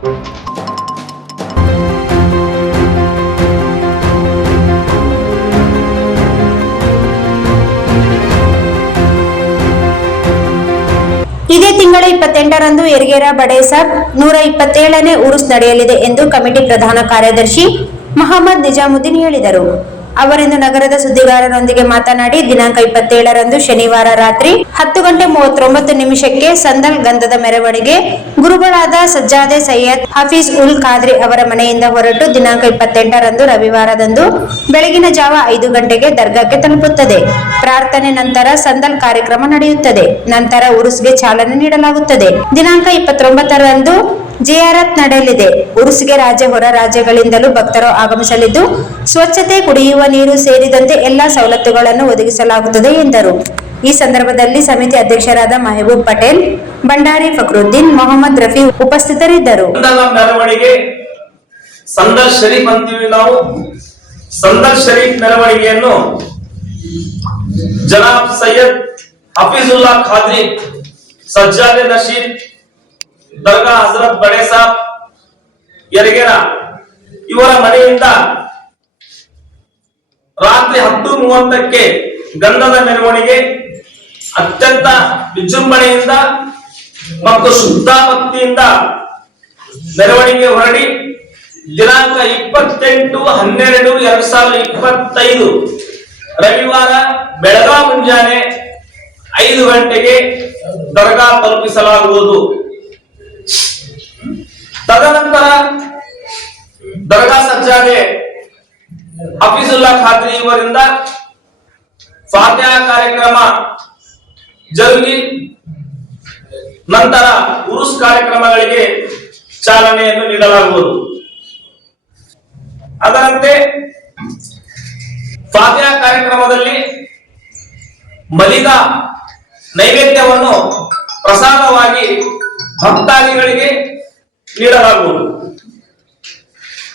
ಇದೇ ತಿಂಗಳ 28ರಂದು ಯರಗೇರ ಬಡೇಸಾಬ್ 127ನೇ ಉರುಸ್ ನಡೆಯಲಿದೆ ಎಂದು ಕಮಿಟಿ ಪ್ರಧಾನ ಕಾರ್ಯದರ್ಶಿ ಮೊಹಮ್ಮದ್ ನಿಜಾಮುದ್ದೀನ್ ಹೇಳಿದರು. ಅವರಿಂದು ನಗರದ ಸುದ್ದಿಗಾರರೊಂದಿಗೆ ಮಾತನಾಡಿ, ದಿನಾಂಕ 27ರಂದು ಶನಿವಾರ ರಾತ್ರಿ 10:39 ಸಂದಲ್ ಗಂಧದ ಮೆರವಣಿಗೆ ಗುರುಗಳಾದ ಸಜ್ಜಾದೆ ಸೈಯದ್ ಹಫೀಜ್ ಉಲ್ ಖಾದ್ರಿ ಅವರ ಮನೆಯಿಂದ ಹೊರಟು ದಿನಾಂಕ 28ರಂದು ರವಿವಾರದಂದು ಬೆಳಗಿನ ಜಾವ 5 ಗಂಟೆಗೆ ದರ್ಗಾಕ್ಕೆ ತಲುಪುತ್ತದೆ. ಪ್ರಾರ್ಥನೆ ನಂತರ ಸಂದಲ್ ಕಾರ್ಯಕ್ರಮ ನಡೆಯುತ್ತದೆ. ನಂತರ ಉರುಸ್ಗೆ ಚಾಲನೆ ನೀಡಲಾಗುತ್ತದೆ. ದಿನಾಂಕ 29ರಂದು ಜಿಯಾರತ್ ನಡೆಯಲಿದೆ. ಉರುಸ್ಗೆ ರಾಜ್ಯ ಹೊರ ರಾಜ್ಯಗಳಿಂದಲೂ ಭಕ್ತರು ಆಗಮಿಸಲಿದ್ದು, ಸ್ವಚ್ಛತೆ, ಕುಡಿಯುವ ನೀರು ಸೇರಿದಂತೆ ಎಲ್ಲಾ ಸವಲತ್ತುಗಳನ್ನು ಒದಗಿಸಲಾಗುತ್ತದೆ ಎಂದರು. ಈ ಸಂದರ್ಭದಲ್ಲಿ ಸಮಿತಿ ಅಧ್ಯಕ್ಷರಾದ ಮೆಹಬೂಬ್ ಪಟೇಲ್, ಭಂಡಾರಿ ಫಕ್ರುದ್ದೀನ್, ಮೊಹಮ್ಮದ್ ರಫಿ ಉಪಸ್ಥಿತರಿದ್ದರು. ಸಂದಲ್ ಶರೀಫ್ ಅಂತೀವಿ ನಾವು. ಸಂದಲ್ ಶರೀಫ್ ಮೆರವಣಿಗೆಯನ್ನು ಜನಾಬ್ ಸೈಯದ್ ಹಫೀಜುಲ್ಲಾ ಖಾದ್ರಿ, ಸಜ್ಜಾದೆ ನಶೀದ್, ದರ್ಗಾ ಹಜರತ್ ಬಡೆ ಸಾಬ್ ಯರಗೇರ ಇವರ ಮನೆಯಿಂದ ರಾತ್ರಿ 10:30ಕ್ಕೆ ಗಂಧದ ಮೆರವಣಿಗೆ ಅತ್ಯಂತ ವಿಜೃಂಭಣೆಯಿಂದ ಮತ್ತು ಶುದ್ಧ ಭಕ್ತಿಯಿಂದ ಮೆರವಣಿಗೆ ಹೊರಡಿ ದಿನಾಂಕ 28/12/2025 ರವಿವಾರ ಬೆಳಗಾವಿ ಮುಂಜಾನೆ 5 ಗಂಟೆಗೆ ದರ್ಗಾ ತಲುಪಿಸಲಾಗುವುದು. ತದನಂತರ ದರ್ಗಾ ಸಜ್ಜಾದೆ ಹಫೀಜುಲ್ಲಾ ಖಾದ್ರಿ ಇವರಿಂದ ಫಾತಿಹಾ ಕಾರ್ಯಕ್ರಮ ಜರುಗಿ ನಂತರ ಉರುಸ್ ಕಾರ್ಯಕ್ರಮಗಳಿಗೆ ಚಾಲನೆಯನ್ನು ನೀಡಲಾಗುವುದು. ಅದರಂತೆ ಫಾತಿಹಾ ಕಾರ್ಯಕ್ರಮದಲ್ಲಿ ಮಲಿದ ನೈವೇದ್ಯವನ್ನು ಪ್ರಸಾದವಾಗಿ ಭಕ್ತಾದಿಗಳಿಗೆ ನೀಡಲಾಗುವುದು.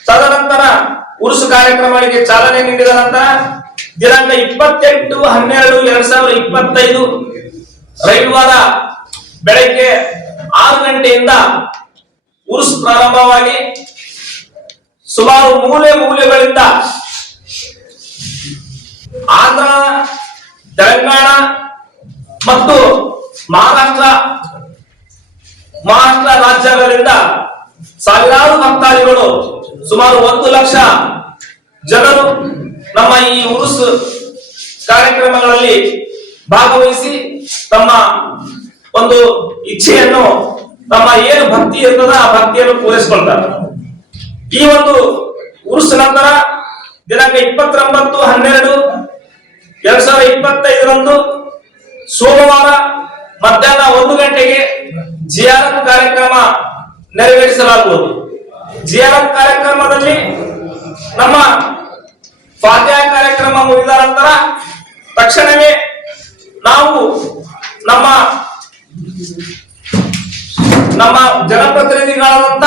ತದನಂತರ ಉರುಸು ಕಾರ್ಯಕ್ರಮಗಳಿಗೆ ಚಾಲನೆ ನೀಡಿದ ನಂತರ ದಿನಾಂಕ 28/12/2025 ರವಿವಾರ ಬೆಳಗ್ಗೆ 6 ಗಂಟೆಯಿಂದ ಉರುಸು ಪ್ರಾರಂಭವಾಗಿ ಸುಮಾರು ಮೂಲೆಗಳಿಂದ ಆಂಧ್ರ, ತೆಲಂಗಾಣ ಮತ್ತು ಮಹಾರಾಷ್ಟ್ರ ರಾಜ್ಯಗಳಿಂದ ಸಾವಿರಾರು ಭಕ್ತಾದಿಗಳು, ಸುಮಾರು 1 ಲಕ್ಷ ಜನರು ನಮ್ಮ ಈ ಉರುಸ್ ಕಾರ್ಯಕ್ರಮಗಳಲ್ಲಿ ಭಾಗವಹಿಸಿ ತಮ್ಮ ಒಂದು ಇಚ್ಛೆಯನ್ನು, ತಮ್ಮ ಏನು ಭಕ್ತಿ ಇರ್ತದ ಆ ಭಕ್ತಿಯನ್ನು ಪೂರೈಸಿಕೊಳ್ತಾರೆ. ಈ ಒಂದು ಉರುಸ್ ನಂತರ ದಿನಾಂಕ 29/12/2025 ಸೋಮವಾರ ಮಧ್ಯಾಹ್ನ 1 ಗಂಟೆಗೆ ಜಿಯಾರತ್ ಕಾರ್ಯಕ್ರಮ ನೆರವೇರಿಸಲಾಗುವುದು. ಜಿಯಾರತ್ ಕಾರ್ಯಕ್ರಮದಲ್ಲಿ ನಮ್ಮ ಫಾತಿಹಾ ಕಾರ್ಯಕ್ರಮ ಮುಗಿದ ನಂತರ ತಕ್ಷಣವೇ ನಾವು ನಮ್ಮ ಜನಪ್ರತಿನಿಧಿಗಳಾದಂತ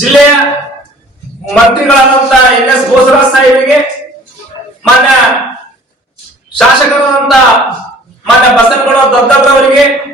ಜಿಲ್ಲೆಯ ಮಂತ್ರಿಗಳಾದಂತ NS ಬೋಸರಾಜ್ ಸಾಹೇಬರಿಗೆ, ಮಾನ್ಯ ಶಾಸಕರಾದಂತ ಮಾನ್ಯ ಬಸನಗೌಡ ದದ್ದಬ್ರವರಿಗೆ